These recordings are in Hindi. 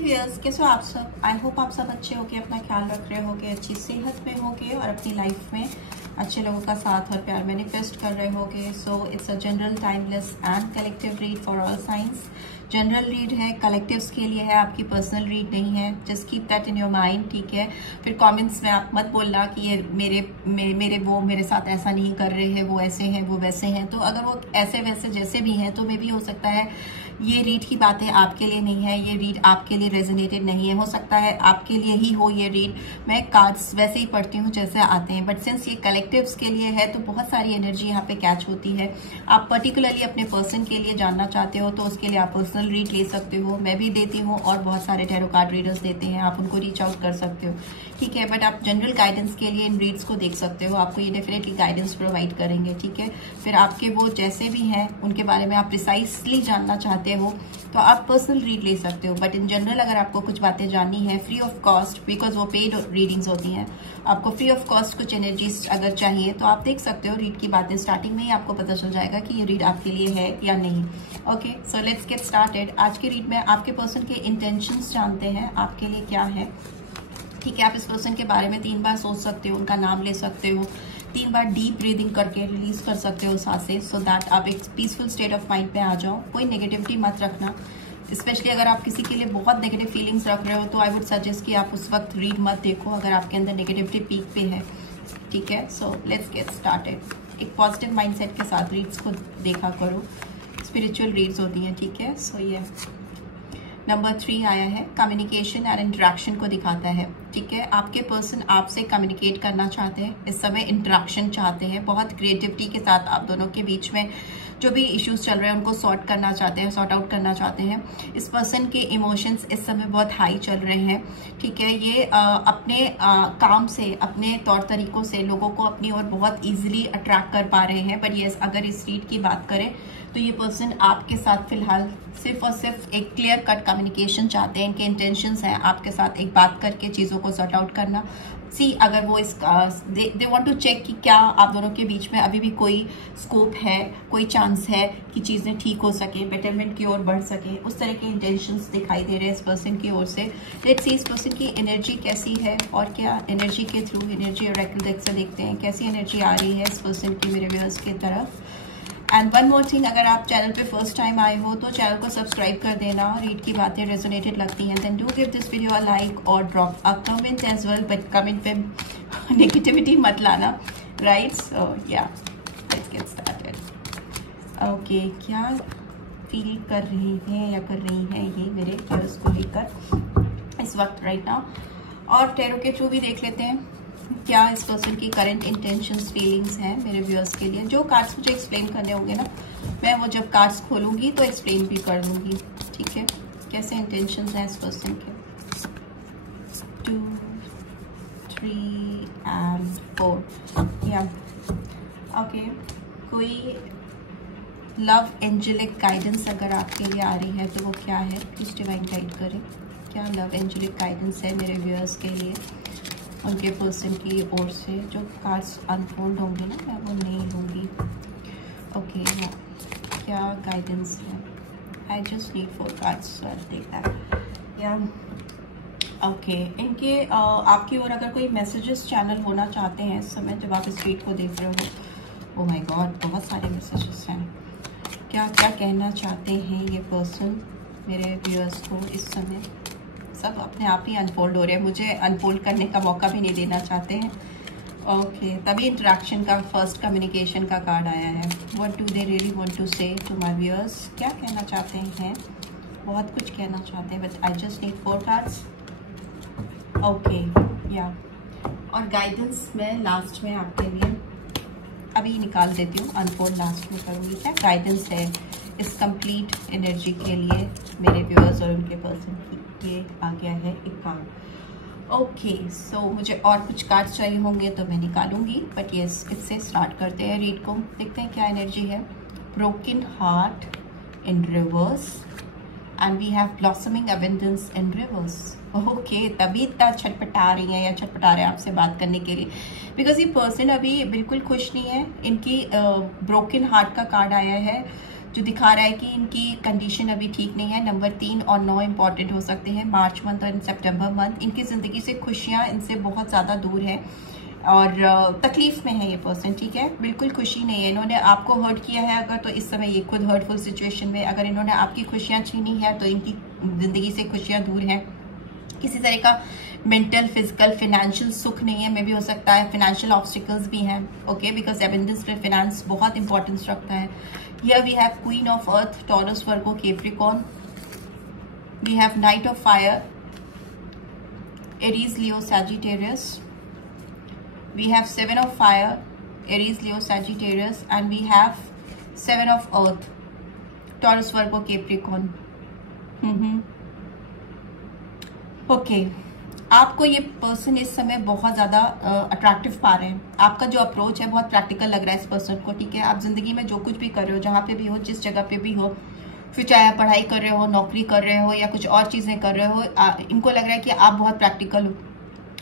व्यूअर्स, कैसे हो आप सब? आई होप आप सब अच्छे होके अपना ख्याल रख रहे होगे, अच्छी सेहत में होगे और अपनी लाइफ में अच्छे लोगों का साथ और प्यार मैनिफेस्ट कर रहे होगे। So it's a general timeless and collective read for all science. General read है, कलेक्टिव्स के लिए है, आपकी पर्सनल रीड नहीं है। Just keep that in your mind, ठीक है? फिर कमेंट्स में आप मत बोलना कि ये मेरे साथ ऐसा नहीं कर रहे हैं, वो ऐसे हैं, वो वैसे हैं। तो अगर वो ऐसे वैसे जैसे भी हैं तो मे भी हो सकता है ये रीड की बातें आपके लिए नहीं है, ये रीड आपके लिए रेजोनेटेड नहीं है। हो सकता है आपके लिए ही हो ये रीड। मैं कार्ड्स वैसे ही पढ़ती हूँ जैसे आते हैं, बट सिंस ये कलेक्टिव्स के लिए है तो बहुत सारी एनर्जी यहाँ पे कैच होती है। आप पर्टिकुलरली अपने पर्सन के लिए जानना चाहते हो तो उसके लिए आप पर्सनल रीड ले सकते हो। मैं भी देती हूँ और बहुत सारे टैरो कार्ड रीडर्स देते हैं, आप उनको रीच आउट कर सकते हो, ठीक है? बट आप जनरल गाइडेंस के लिए इन रीड्स को देख सकते हो, आपको ये डेफिनेटली गाइडेंस प्रोवाइड करेंगे, ठीक है? फिर आपके वो जैसे भी हैं उनके बारे में आप प्रिसाइसली जानना चाहते हो तो आप पर्सनल रीड ले सकते हो। बट इन जनरल अगर आपको कुछ बातें जाननी है फ्री ऑफ कॉस्ट, बिकॉज वो पेड रीडिंग्स होती हैं, आपको फ्री ऑफ कॉस्ट कुछ एनर्जीज अगर चाहिए तो आप देख सकते हो। रीड की बातें स्टार्टिंग में ही आपको पता चल जाएगा कि ये रीड आपके लिए है या नहीं। Okay, so let's get started. आज की रीड में आपके पर्सन के इंटेंशंस जानते हैं, आपके लिए क्या है, ठीक है? आप इस पर्सन के बारे में 3 बार सोच सकते हो, उनका नाम ले सकते हो, 3 बार डीप ब्रीदिंग करके रिलीज कर सकते हो सांसें, सो दैट आप एक पीसफुल स्टेट ऑफ माइंड पे आ जाओ। कोई नेगेटिविटी मत रखना, स्पेशली अगर आप किसी के लिए बहुत नेगेटिव फीलिंग्स रख रहे हो तो आई वुड सजेस्ट कि आप उस वक्त रीड मत देखो अगर आपके अंदर नेगेटिविटी पीक पे है, ठीक है? So let's get started. एक पॉजिटिव माइंडसेट के साथ रीड्स को देखा करो, स्पिरिचुअल रीड्स होती हैं, ठीक है? सो ये नंबर 3 आया है, कम्युनिकेशन एंड इंटरेक्शन को दिखाता है, ठीक है? आपके पर्सन आपसे कम्युनिकेट करना चाहते हैं, इस समय इंटरेक्शन चाहते हैं, बहुत क्रिएटिविटी के साथ आप दोनों के बीच में जो भी इश्यूज चल रहे हैं उनको सॉर्ट करना चाहते हैं, सॉर्ट आउट करना चाहते हैं। इस पर्सन के इमोशंस इस समय बहुत हाई चल रहे हैं, ठीक है? ये अपने काम से, अपने तौर तरीकों से लोगों को अपनी ओर बहुत ईजिली अट्रैक्ट कर पा रहे हैं। बट ये अगर इस रीड की बात करें तो ये पर्सन आपके साथ फिलहाल सिर्फ और सिर्फ एक क्लियर कट कम्युनिकेशन चाहते हैं। इनके इंटेंशंस हैं आपके साथ एक बात करके चीज़ों को सॉर्ट आउट करना। सी अगर वो दे वांट टू चेक कि क्या आप दोनों के बीच में अभी भी कोई स्कोप है, कोई चांस है कि चीज़ें ठीक हो सके, बेटरमेंट की ओर बढ़ सके, उस तरह के इंटेंशंस दिखाई दे रहे हैं इस पर्सन की ओर से। लेट्स सी इस पर्सन की एनर्जी कैसी है और क्या एनर्जी के थ्रू एनर्जी ऑरेकल डेक से देखते हैं कैसी एनर्जी आ रही है इस पर्सन की मेरे व्यूअर्स की तरफ। एंड वन मोर थिंग, अगर आप चैनल पे फर्स्ट टाइम आए हो तो चैनल को सब्सक्राइब कर देना। रीड की बातें रेजोनेटेड लगती हैं then do give this video a like और drop a comment as well, but comment पे नेगेटिविटी मत लाना, right? So yeah let's get started. Okay, क्या फील कर रही हैं या कर रही हैं ये मेरे व्यूअर्स को लेकर इस वक्त राइट नाउ, और टैरो के थ्रू भी देख लेते हैं क्या इस पर्सन की करंट इंटेंशंस, फीलिंग्स हैं मेरे व्यूअर्स के लिए। जो कार्ड्स मुझे एक्सप्लेन करने होंगे ना, मैं वो जब कार्ड्स खोलूंगी तो एक्सप्लेन भी कर दूंगी, ठीक है? कैसे इंटेंशंस हैं इस पर्सन के। 2, 3 एंड 4 या ओके। कोई लव एंजेलिक गाइडेंस अगर आपके लिए आ रही है तो वो क्या है, प्लीज डिवाइन गाइड करें। क्या लव एंजेलिक गाइडेंस है मेरे व्यूअर्स के लिए उनके पर्सन की ओर से? जो कार्ड्स अनफोल्ड होंगे ना मैं वो नहीं लूँगी। ओके, क्या गाइडेंस है? I just need 4 cards, so I take that yeah okay. इनके आपकी ओर अगर कोई मैसेजेस चैनल होना चाहते हैं इस समय जब आप इस रीड को देख रहे हो, ओह माय गॉड बहुत सारे मैसेजेस हैं। क्या क्या कहना चाहते हैं ये पर्सन मेरे व्यूअर्स को इस समय? सब अपने आप ही अनफोल्ड हो रहे हैं, मुझे अनफोल्ड करने का मौका भी नहीं देना चाहते हैं। ओके, तभी इंटरेक्शन का फर्स्ट कम्युनिकेशन का कार्ड आया है। What do they really want to say to my viewers? क्या कहना चाहते हैं? बहुत कुछ कहना चाहते हैं, but I just need 4 cards. Okay yeah, और गाइडेंस मैं लास्ट में आपके लिए अभी निकाल देती हूँ, अनफोल्ड लास्ट में करूँगी। क्या गाइडेंस है इस कंप्लीट एनर्जी के लिए मेरे व्यूअर्स और उनके पर्सन की? ये आ गया है एक कार्ड। ओके, सो मुझे और कुछ कार्ड चाहिए होंगे तो मैं निकालूंगी, बट यस इससे स्टार्ट करते हैं रीड को। देखते हैं क्या एनर्जी है। Broken heart in reverse and we have blossoming abundance in reverse. Okay, तभी इतना छटपटा रही हैं या छटपटा रहे हैं आपसे बात करने के लिए, बिकॉज ये पर्सन अभी बिल्कुल खुश नहीं है। इनकी ब्रोकन हार्ट का कार्ड आया है जो दिखा रहा है कि इनकी कंडीशन अभी ठीक नहीं है। नंबर 3 और 9 इंपॉर्टेंट हो सकते हैं, मार्च मंथ और सितंबर मंथ। इनकी ज़िंदगी से खुशियाँ इनसे बहुत ज़्यादा दूर है और तकलीफ में है ये पर्सन, ठीक है, बिल्कुल खुशी नहीं है। इन्होंने आपको हर्ट किया है अगर, तो इस समय ये खुद हर्टफुल सिचुएशन में, अगर इन्होंने आपकी खुशियाँ छीनी है तो इनकी ज़िंदगी से खुशियाँ दूर हैं। किसी तरह का मेंटल, फिजिकल, फाइनेंशियल सुख नहीं है। मे भी हो सकता है फाइनेंशियल ऑब्स्टिकल्स भी हैं, ओके, बिकॉज एबंडेंस में फाइनेंस बहुत इंपॉर्टेंस रखता है। Here we have queen of earth, Taurus, Virgo, Capricorn. We have knight of fire, Aries, Leo, Sagittarius. We have 7 of fire, Aries, Leo, Sagittarius, and we have 7 of earth, Taurus, Virgo, Capricorn. Okay, आपको ये पर्सन इस समय बहुत ज़्यादा अट्रैक्टिव पा रहे हैं। आपका जो अप्रोच है बहुत प्रैक्टिकल लग रहा है इस पर्सन को, ठीक है। आप जिंदगी में जो कुछ भी कर रहे हो, जहाँ पे भी हो, जिस जगह पे भी हो, फिर चाहे आप पढ़ाई कर रहे हो, नौकरी कर रहे हो या कुछ और चीज़ें कर रहे हो, इनको लग रहा है कि आप बहुत प्रैक्टिकल हो।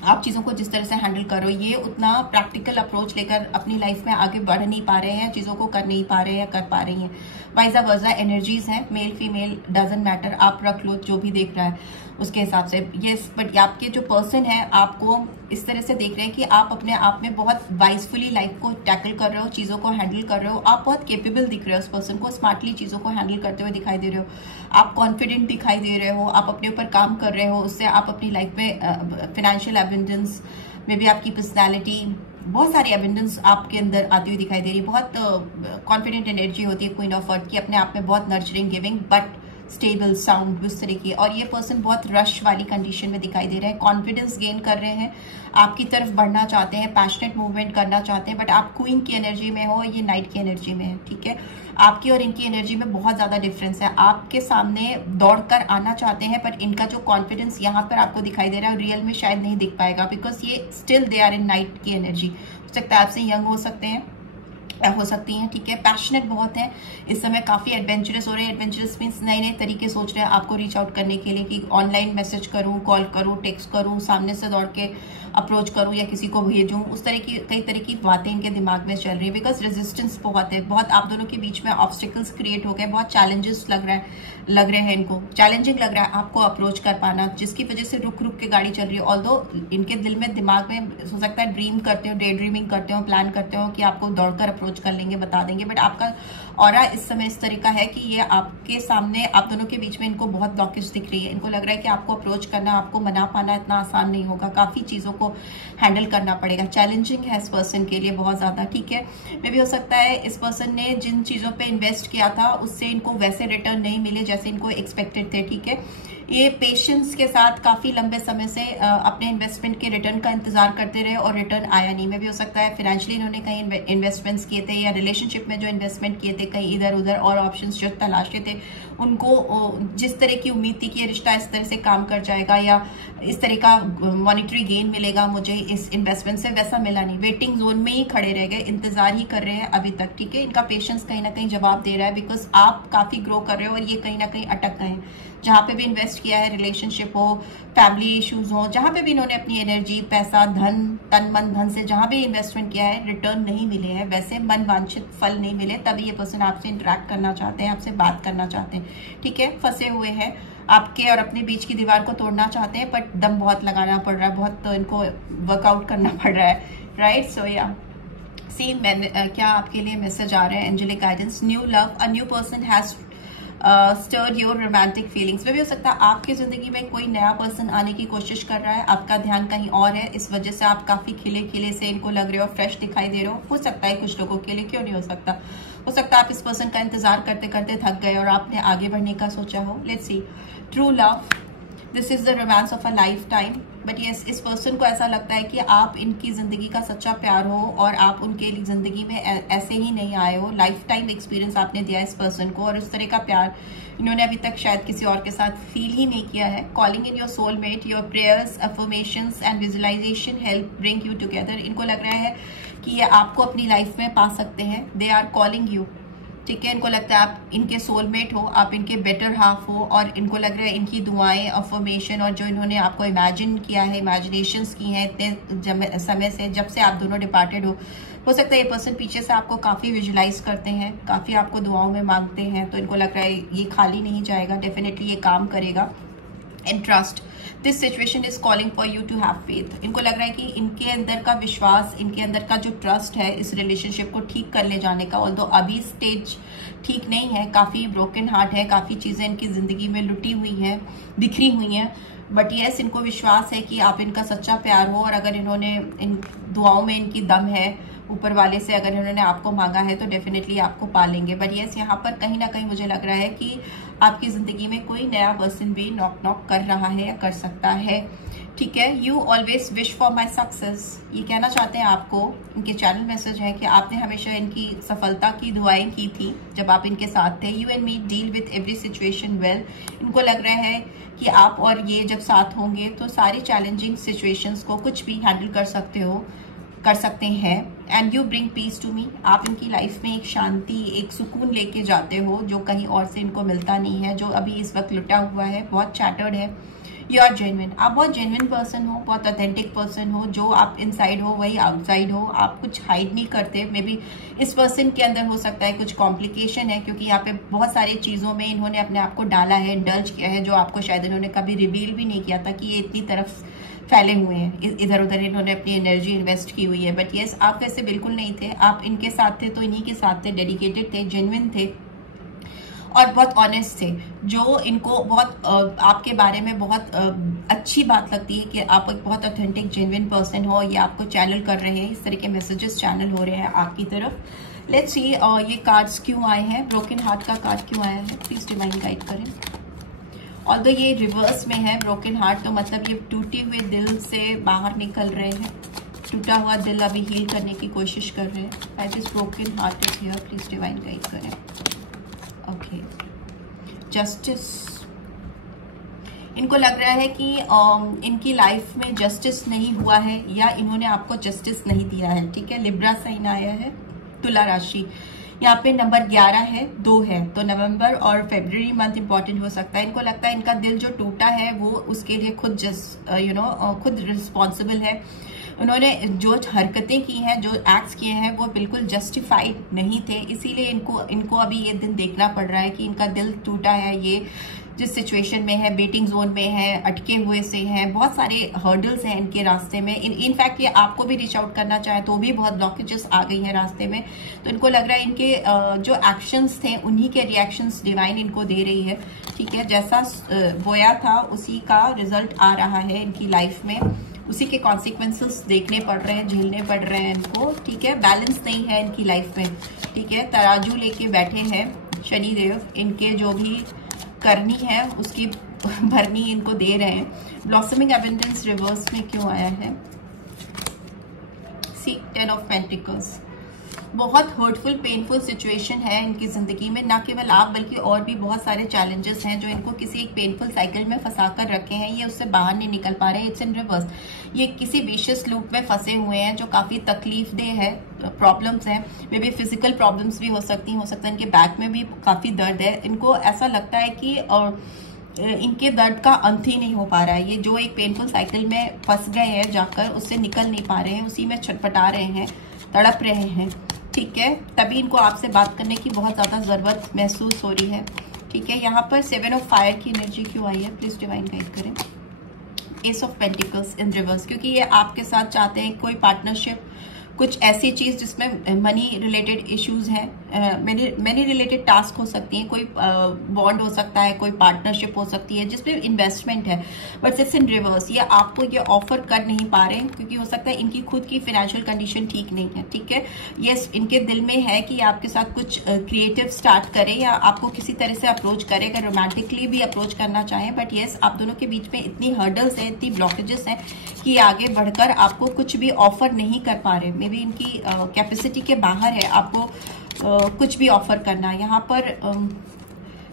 आप चीज़ों को जिस तरह से हैंडल करो, ये उतना प्रैक्टिकल अप्रोच लेकर अपनी लाइफ में आगे बढ़ नहीं पा रहे हैं, चीज़ों को कर नहीं पा रहे हैं या कर पा रही हैं। वाइजा वर्जा एनर्जीज हैं, मेल फीमेल डजंट मैटर, आप रख लो जो भी देख रहा है उसके हिसाब से। ये बट आपके जो पर्सन है आपको इस तरह से देख रहे हैं कि आप अपने आप में बहुत वाइजफुली लाइफ को टैकल कर रहे हो, चीज़ों को हैंडल कर रहे हो। आप बहुत केपेबल दिख रहे हो, उस पर्सन को स्मार्टली चीज़ों को हैंडल करते हुए दिखाई दे रहे हो। आप कॉन्फिडेंट दिखाई दे रहे हो, आप अपने ऊपर काम कर रहे हो, उससे आप अपनी लाइफ में फाइनेंशियल एबंडेंस में भी, आपकी पर्सनैलिटी, बहुत सारी एबंडेंस आपके अंदर आती हुई दिखाई दे रही है। बहुत कॉन्फिडेंट एनर्जी होती है क्वीन ऑफ अर्थ की, अपने आप में बहुत nurturing, giving, but stable, sound, उस तरह की। और ये पर्सन बहुत रश वाली कंडीशन में दिखाई दे रहा है। कॉन्फिडेंस गेन कर रहे हैं, आपकी तरफ बढ़ना चाहते हैं, पैशनेट मूवमेंट करना चाहते हैं, बट आप क्वीन की एनर्जी में हो, ये नाइट की एनर्जी में है, ठीक है। आपकी और इनकी एनर्जी में बहुत ज़्यादा डिफरेंस है। आपके सामने दौड़कर आना चाहते हैं, पर इनका जो कॉन्फिडेंस यहाँ पर आपको दिखाई दे रहा है रियल में शायद नहीं दिख पाएगा, बिकॉज ये still they are in knight की एनर्जी। हो सकता है आपसे यंग हो सकते हैं, हो सकती हैं, ठीक है। पैशनेट बहुत हैं इस समय, काफ़ी एडवेंचरस हो रहे हैं। एडवेंचरस मीन्स नए नए तरीके सोच रहे हैं आपको रीच आउट करने के लिए, कि ऑनलाइन मैसेज करूं, कॉल करूं, टेक्स्ट करूं, सामने से दौड़ के अप्रोच करूं या किसी को भेजूं, उस तरह की कई तरह की बातें इनके दिमाग में चल रही है। बिकॉज रेजिस्टेंस बहुत है, बहुत आप दोनों के बीच में ऑब्स्टिकल्स क्रिएट हो गए, बहुत चैलेंजेस लग रहे हैं इनको, चैलेंजिंग लग रहा है आपको अप्रोच कर पाना, जिसकी वजह से रुक रुक के गाड़ी चल रही है। ऑल्दो इनके दिल में, दिमाग में हो सकता है ड्रीम करते हो, डे ड्रीमिंग करते हो, प्लान करते हो कि आपको दौड़कर अप्रोच कर लेंगे, बता देंगे, बट आपका ऑरा इस समय इस तरीका है कि ये आपके सामने, आप दोनों के बीच में इनको बहुत ब्लॉकेज दिख रही है। इनको लग रहा है कि आपको अप्रोच करना, आपको मना पाना इतना आसान नहीं होगा, काफी चीजों को हैंडल करना पड़ेगा, चैलेंजिंग है इस पर्सन के लिए बहुत ज्यादा, ठीक है। मे भी हो सकता है इस पर्सन ने जिन चीजों पे इन्वेस्ट किया था उससे इनको वैसे रिटर्न नहीं मिले जैसे इनको एक्सपेक्टेड थे, ठीक है। ये पेशेंस के साथ काफी लंबे समय से अपने इन्वेस्टमेंट के रिटर्न का इंतजार करते रहे और रिटर्न आया नहीं। में भी हो सकता है फाइनेंशियली इन्होंने कहीं इन्वेस्टमेंट्स किए थे या रिलेशनशिप में जो इन्वेस्टमेंट किए थे कहीं इधर उधर, और ऑप्शंस जो तलाशे थे उनको जिस तरह की उम्मीद थी कि ये रिश्ता इस तरह से काम कर जाएगा या इस तरह का मॉनिटरी गेन मिलेगा मुझे इस इन्वेस्टमेंट से, वैसा मिला नहीं। वेटिंग जोन में ही खड़े रह गए, इंतजार ही कर रहे हैं अभी तक, ठीक है। इनका पेशेंस कहीं ना कहीं जवाब दे रहा है, बिकॉज आप काफी ग्रो कर रहे हो और ये कहीं ना कहीं अटक गए हैं। जहाँ पे भी इन्वेस्ट किया है, रिलेशनशिप हो, फैमिली इश्यूज हो, जहाँ पे भी इन्होंने अपनी एनर्जी, पैसा, धन, तन मन धन से जहाँ भी इन्वेस्टमेंट किया है, रिटर्न नहीं मिले हैं, वैसे मन वांछित फल नहीं मिले, तभी ये पर्सन आपसे इंटरेक्ट करना चाहते हैं, आपसे बात करना चाहते हैं, ठीक है। फंसे हुए हैं, आपके और अपने बीच की दीवार को तोड़ना चाहते हैं, बट दम बहुत लगाना पड़ रहा है, बहुत तो इनको वर्कआउट करना पड़ रहा है, राइट। सो या सी मैंने क्या आपके लिए मैसेज आ रहे हैं, angelic guidance, new love, a new person has stirred your romantic feelings. भी हो सकता है आपकी जिंदगी में कोई नया पर्सन आने की कोशिश कर रहा है, आपका ध्यान कहीं और है, इस वजह से आप काफी खिले खिले से इनको लग रहे हो, फ्रेश दिखाई दे रहे हो सकता है कुछ लोगों के लिए, क्यों नहीं हो सकता। हो सकता है आप इस पर्सन का इंतजार करते करते थक गए और आपने आगे बढ़ने का सोचा हो। Let's see, true love, this is the romance of a life time, but yes इस पर्सन को ऐसा लगता है कि आप इनकी जिंदगी का सच्चा प्यार हो और आप उनके जिंदगी में ऐसे ही नहीं आए हो, लाइफ टाइम एक्सपीरियंस आपने दिया इस पर्सन को, और उस तरह का प्यार इन्होंने अभी तक शायद किसी और के साथ फील ही नहीं किया है। Calling in your soulmate, your prayers, affirmations and visualisation help bring you together. इनको लग रहा है कि ये आपको अपनी लाइफ में पा सकते हैं, दे आर कॉलिंग यू, ठीक है। इनको लगता है आप इनके सोलमेट हो, आप इनके बेटर हाफ हो, और इनको लग रहा है इनकी दुआएं, अफर्मेशन और जो इन्होंने आपको इमेजिन किया है, इमेजिनेशंस की हैं इतने समय से, जब से आप दोनों डिपार्टेड हो सकता है ये पर्सन पीछे से आपको काफ़ी विजुलाइज करते हैं, काफ़ी आपको दुआओं में मांगते हैं, तो इनको लग रहा है ये खाली नहीं जाएगा, डेफिनेटली ये काम करेगा। And trust, this situation is calling for you to have faith. इनको लग रहा है कि इनके अंदर का विश्वास, इनके अंदर का जो ट्रस्ट है इस रिलेशनशिप को ठीक कर ले जाने का, ऑल्दो अभी स्टेज ठीक नहीं है, काफ़ी ब्रोकन हार्ट है, काफ़ी चीज़ें इनकी ज़िंदगी में लुटी हुई हैं, बिखरी हुई हैं, बट येस इनको विश्वास है कि आप इनका सच्चा प्यार हो, और अगर इन्होंने इन दुआओं में इनकी दम है ऊपर वाले से, अगर इन्होंने आपको मांगा है तो डेफिनेटली आपको पालेंगे। बट येस यहाँ पर कहीं ना कहीं मुझे लग रहा है कि आपकी ज़िंदगी में कोई नया पर्सन भी नॉक कर रहा है या कर सकता है, ठीक है। You always wish for my success, ये कहना चाहते हैं आपको, इनके चैनल मैसेज है कि आपने हमेशा इनकी सफलता की दुआएं की थी जब आप इनके साथ थे। You and me deal with every situation well, इनको लग रहा है कि आप और ये जब साथ होंगे तो सारी चैलेंजिंग सिचुएशंस को कुछ भी हैंडल कर सकते हैं। And you bring peace to me, आप इनकी लाइफ में एक शांति, एक सुकून लेके जाते हो जो कहीं और से इनको मिलता नहीं है, जो अभी इस वक्त लुटा हुआ है, बहुत चैटर्ड है। यू आर जेन्युइन, आप बहुत जेन्युइन पर्सन हो, बहुत ऑथेंटिक पर्सन हो, जो आप इनसाइड हो वही आउटसाइड हो, आप कुछ हाइड नहीं करते। मे बी इस पर्सन के अंदर हो सकता है कुछ कॉम्प्लिकेशन है, क्योंकि यहाँ पे बहुत सारी चीज़ों में इन्होंने अपने आप को डाला है, इंडल्ज किया है, जो आपको शायद इन्होंने कभी रिवील भी नहीं किया था कि ये इतनी तरफ फैले हुए हैं, इधर उधर इन्होंने अपनी एनर्जी इन्वेस्ट की हुई है। बट येस आप ऐसे बिल्कुल नहीं थे, आप इनके साथ थे तो इन्हीं के साथ थे, डेडिकेटेड थे, जेन्युइन थे और बहुत ऑनेस्ट थे, जो इनको बहुत आपके बारे में बहुत अच्छी बात लगती है कि आप एक बहुत ऑथेंटिक जेन्युइन पर्सन हो, ये आपको चैनल कर रहे हैं, इस तरह के मैसेजेस चैनल हो रहे हैं आपकी तरफ। लेट्स सी ये कार्ड्स क्यों आए हैं, ब्रोकन हार्ट का कार्ड क्यों आया है, प्लीज डिवाइन गाइड करें। ऑल्दो ये रिवर्स में है ब्रोकन हार्ट, तो मतलब ये टूटे हुए दिल से बाहर निकल रहे हैं, टूटा हुआ दिल अभी हील करने की कोशिश कर रहे हैं। I this broken heart is here, please divine guide करें। ओके, जस्टिस, इनको लग रहा है कि इनकी लाइफ में जस्टिस नहीं हुआ है या इन्होंने आपको जस्टिस नहीं दिया है, ठीक है। लिब्रा साइन आया है, तुला राशि, यहाँ पे नंबर 11 है, 2 है, तो नवंबर और फरवरी मंथ इंपॉर्टेंट हो सकता है। इनको लगता है इनका दिल जो टूटा है वो उसके लिए खुद खुद रिस्पॉन्सिबल है। उन्होंने जो हरकतें की हैं, जो एक्ट्स किए हैं वो बिल्कुल जस्टिफाइड नहीं थे, इसीलिए इनको अभी ये दिन देखना पड़ रहा है कि इनका दिल टूटा है, ये जिस सिचुएशन में है, बेटिंग जोन में है, अटके हुए से हैं, बहुत सारे हर्डल्स हैं इनके रास्ते में। इनफैक्ट ये आपको भी रीच आउट करना चाहे तो भी बहुत ब्लॉकेजेस आ गई हैं रास्ते में। तो इनको लग रहा है इनके जो एक्शंस थे उन्हीं के रिएक्शंस डिवाइन इनको दे रही है, ठीक है। जैसा बोया था उसी का रिजल्ट आ रहा है इनकी लाइफ में, उसी के कॉन्सिक्वेंसेस देखने पड़ रहे हैं, झेलने पड़ रहे हैं इनको, ठीक है। बैलेंस नहीं है इनकी लाइफ में, ठीक है। तराजू लेके बैठे हैं शनिदेव, इनके जो भी करनी है उसकी भरनी इनको दे रहे हैं। ब्लॉसमिंग एबंडेंस रिवर्स में क्यों आया है, सी 10 ऑफ पेंटिकल्स, बहुत हर्टफुल पेनफुल सिचुएशन है इनकी जिंदगी में, ना केवल आप बल्कि और भी बहुत सारे चैलेंजेस हैं जो इनको किसी एक पेनफुल साइकिल में फंसा कर रखे हैं, ये उससे बाहर नहीं निकल पा रहे हैं। इट्स इन रिवर्स, ये किसी विशियस लूप में फंसे हुए हैं जो काफी तकलीफ देह है, प्रॉब्लम्स हैं, मे बी फिजिकल प्रॉब्लम्स भी हो सकती हैं, हो सकता है इनके बैक में भी काफी दर्द है। इनको ऐसा लगता है कि इनके दर्द का अंत ही नहीं हो पा रहा है, ये जो एक पेनफुल साइकिल में फंस गए हैं जाकर उससे निकल नहीं पा रहे हैं, उसी में छटपटा रहे हैं, तड़प रहे हैं, ठीक है। तभी इनको आपसे बात करने की बहुत ज़्यादा ज़रूरत महसूस हो रही है, ठीक है। यहाँ पर 7 ऑफ फायर की एनर्जी क्यों आई है, प्लीज़ डिवाइन गाइड करें। S of pentacles in reverse, क्योंकि ये आपके साथ चाहते हैं कोई पार्टनरशिप, कुछ ऐसी चीज़ जिसमें मनी रिलेटेड इश्यूज हैं, मनी रिलेटेड टास्क हो सकती हैं, कोई बॉन्ड हो सकता है, कोई पार्टनरशिप हो सकती है जिसमें इन्वेस्टमेंट है, बट इट्स इन रिवर्स, ये आपको ये ऑफर कर नहीं पा रहे हैं क्योंकि हो सकता है इनकी खुद की फाइनेंशियल कंडीशन ठीक नहीं है, ठीक है। ये इनके दिल में है कि आपके साथ कुछ क्रिएटिव स्टार्ट करें या आपको किसी तरह से अप्रोच करें, अगर रोमांटिकली भी अप्रोच करना चाहें, बट येस आप दोनों के बीच में इतनी हर्डल्स हैं, इतनी ब्लॉकेजेस हैं कि आगे बढ़कर आपको कुछ भी ऑफर नहीं कर पा रहे, मे बी इनकी कैपेसिटी के बाहर है आपको कुछ भी ऑफर करना। यहाँ पर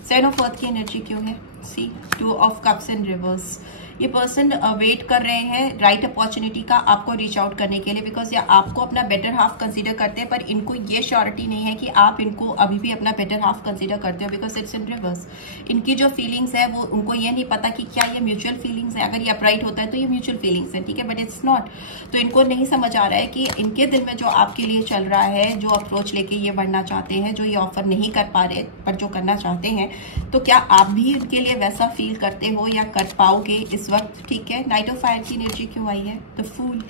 7 ऑफ अर्थ की एनर्जी क्यों है, सी 2 ऑफ कप्स इन रिवर्स, ये पर्सन वेट कर रहे हैं राइट अपॉर्चुनिटी का आपको रीच आउट करने के लिए, बिकॉज ये आपको अपना बेटर हाफ कंसीडर करते हैं, पर इनको ये श्योरिटी नहीं है कि आप इनको अभी भी अपना बेटर हाफ कंसीडर करते हो, बिकॉज इट्स इन रिवर्स। इनकी जो फीलिंग्स है वो उनको ये नहीं पता कि क्या ये म्यूचुअल फीलिंग्स है। अगर ये अपराइट होता है तो ये म्यूचुअल फीलिंग्स है, ठीक है, बट इट्स नॉट। तो इनको नहीं समझ आ रहा है कि इनके दिल में जो आपके लिए चल रहा है, जो अप्रोच लेके ये बढ़ना चाहते हैं, जो ये ऑफर नहीं कर पा रहे पर जो करना चाहते हैं, तो क्या आप भी उनके लिए वैसा फील करते हो या कर पाओगे इस वक्त, ठीक है। नाइट ऑफ फायर की एनर्जी क्यों आई है? The fool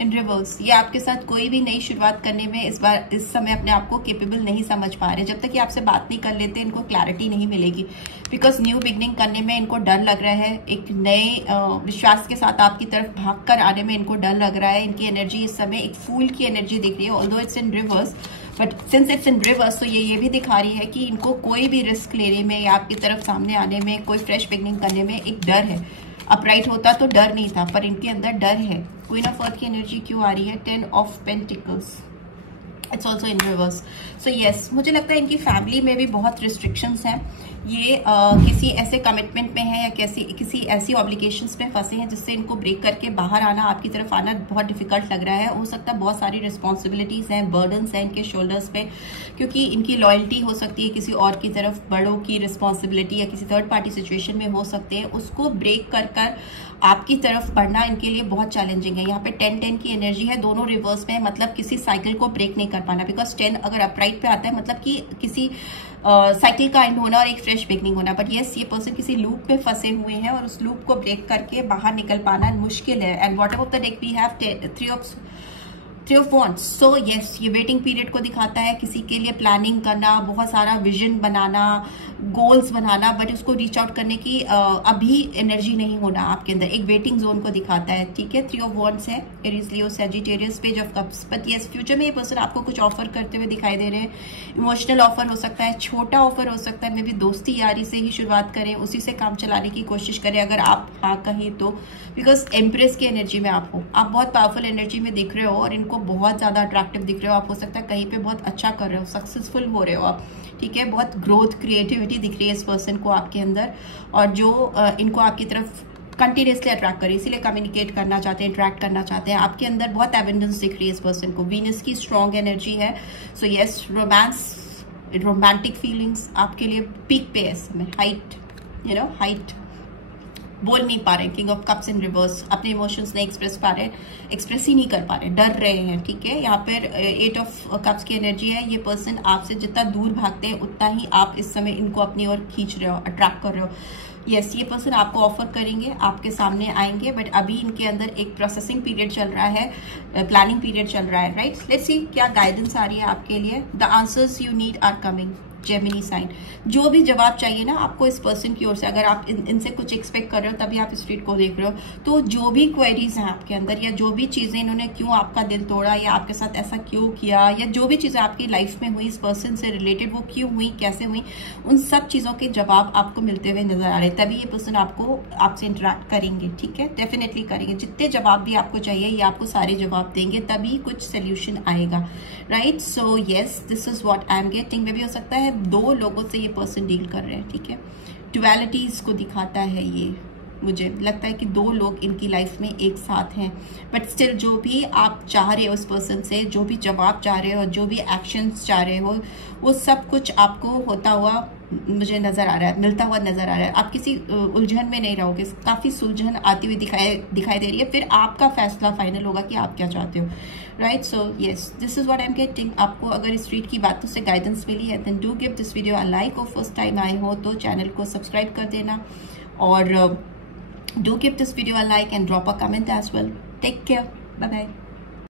in reverse. ये आपके साथ कोई भी नई शुरुआत करने में इस समय अपने आप को केपेबल नहीं समझ पा रहे। जब तक ये आपसे बात नहीं कर लेते इनको क्लैरिटी नहीं मिलेगी, बिकॉज न्यू बिगनिंग करने में इनको डर लग रहा है। एक नए विश्वास के साथ आपकी तरफ भाग कर आने में इनको डर लग रहा है। इनकी एनर्जी इस समय एक फूल की एनर्जी दिख रही है, although it's in reverse, but since it's in reverse तो ये भी दिखा रही है कि इनको कोई भी रिस्क लेने में या आपकी तरफ सामने आने में, कोई फ्रेश बिगनिंग करने में एक डर है। अपराइट होता तो डर नहीं था, पर इनके अंदर डर है। क्वीन ऑफ अर्थ की एनर्जी क्यों आ रही है? 10 of pentacles, it's also in reverse. So yes, मुझे लगता है इनकी फैमिली में भी बहुत रिस्ट्रिक्शंस हैं। ये किसी ऐसे कमिटमेंट में है या किसी ऐसी ऑब्लिगेशंस में फंसे हैं जिससे इनको ब्रेक करके बाहर आना, आपकी तरफ आना बहुत डिफिकल्ट लग रहा है। हो सकता है बहुत सारी रिस्पॉन्सिबिलिटीज़ हैं, बर्डन्स हैं इनके शोल्डर्स पे, क्योंकि इनकी लॉयल्टी हो सकती है किसी और की तरफ, बड़ों की रिस्पॉन्सिबिलिटी या किसी थर्ड पार्टी सिचुएशन में हो सकते हैं। उसको ब्रेक कर आपकी तरफ बढ़ना इनके लिए बहुत चैलेंजिंग है। यहाँ पे 10-10 की एनर्जी है, दोनों रिवर्स में, मतलब किसी साइकिल को ब्रेक नहीं कर पाना, बिकॉज 10 अगर अपराइट पे आता है मतलब कि किसी साइकिल का एंड होना और एक फ्रेश बिगनिंग होना। बट यस, ये पर्सन किसी लूप में फंसे हुए हैं और उस लूप को ब्रेक करके बाहर निकल पाना मुश्किल है। And what of the deck we have 3 of wands. So yes, ये वेटिंग पीरियड को दिखाता है, किसी के लिए प्लानिंग करना, बहुत सारा vision banana, goals banana, but उसको रीच आउट करने की अभी एनर्जी नहीं होना आपके अंदर, एक वेटिंग जोन को दिखाता है, ठीक है। 3 ऑफ वॉन्ड्स है, Aries, Leo, Sagittarius, page of cups. But yes, future में ये पर्सन आपको कुछ ऑफर करते हुए दिखाई दे रहे हैं। इमोशनल ऑफर हो सकता है, छोटा ऑफर हो सकता है, मे बी दोस्ती यारी से ही शुरुआत करें, उसी से काम चलाने की कोशिश करें अगर आप हाँ कहें तो, बिकॉज एम्प्रेस की एनर्जी में आप हो, आप बहुत पावरफुल एनर्जी में दिख रहे हो और इनको बहुत ज्यादा अट्रैक्टिव दिख रहे हो। आप हो सकता है कहीं पे बहुत अच्छा कर रहे हो, सक्सेसफुल हो रहे हो आप, ठीक है। बहुत ग्रोथ, क्रिएटिविटी दिख रही है इस पर्सन को आपके अंदर, और जो इनको आपकी तरफ कंटिन्यूसली अट्रैक्ट करे, इसीलिए कम्युनिकेट करना चाहते हैं, इंटरेक्ट करना चाहते हैं। आपके अंदर बहुत एबंडेंस दिख रही है इस पर्सन को, वीनस की स्ट्रॉन्ग एनर्जी है। सो यस, रोमांटिक फीलिंग्स आपके लिए पीक पे है इस समय। हाइट, हाइट बोल नहीं पा रहे, king of cups in reverse, अपने इमोशंस नहीं एक्सप्रेस ही नहीं कर पा रहे, डर रहे हैं, ठीक है। यहाँ पर 8 ऑफ कप्स की एनर्जी है। ये पर्सन आपसे जितना दूर भागते हैं उतना ही आप इस समय इनको अपनी ओर खींच रहे हो, अट्रैक्ट कर रहे हो। यस, ये पर्सन आपको ऑफर करेंगे, आपके सामने आएंगे, बट अभी इनके अंदर एक प्रोसेसिंग पीरियड चल रहा है, प्लानिंग पीरियद चल रहा है, राइट। लेट्स सी क्या गाइडेंस आ रही है आपके लिए। The answers you need are coming, Gemini sign. जो भी जवाब चाहिए ना आपको इस पर्सन की ओर से, अगर आप इनसे कुछ एक्सपेक्ट कर रहे हो तभी आप इस ट्वीट को देख रहे हो, तो जो भी क्वेरीज हैं आपके अंदर, या जो भी चीजें इन्होंने क्यों आपका दिल तोड़ा, या आपके साथ ऐसा क्यों किया, या जो भी चीजें आपकी लाइफ में हुई इस पर्सन से रिलेटेड, वो क्यों हुई, कैसे हुई, उन सब चीजों के जवाब आपको मिलते हुए नजर आ रहे हैं। तभी ये पर्सन आपसे इंटरेक्ट करेंगे, ठीक है, डेफिनेटली करेंगे। जितने जवाब भी आपको चाहिए ये आपको सारे जवाब देंगे, तभी कुछ सोल्यूशन आएगा, right. So yes, this is what I am getting. में भी हो सकता है 2 लोगों से ये पर्सन डील कर रहे हैं, ठीक है। ड्युअलिटीज को दिखाता है ये, मुझे लगता है कि 2 लोग इनकी लाइफ में एक साथ हैं, बट स्टिल जो भी आप चाह रहे हो इस पर्सन से, जो भी जवाब चाह रहे हो, जो भी एक्शंस चाह रहे हो, वो सब कुछ आपको होता हुआ मुझे नजर आ रहा है, मिलता हुआ नजर आ रहा है। आप किसी उलझन में नहीं रहोगे, काफी सुलझन आती हुई दिखाई दे रही है, फिर आपका फैसला फाइनल होगा कि आप क्या चाहते हो, right. So yes, this is what I am getting. आपको अगर इस रीड की बातों से गाइडेंस मिली है then do give this video a like, और फर्स्ट टाइम आए हो तो चैनल को सब्सक्राइब कर देना, और do give this video a like and drop a comment as well. Take care. Bye bye.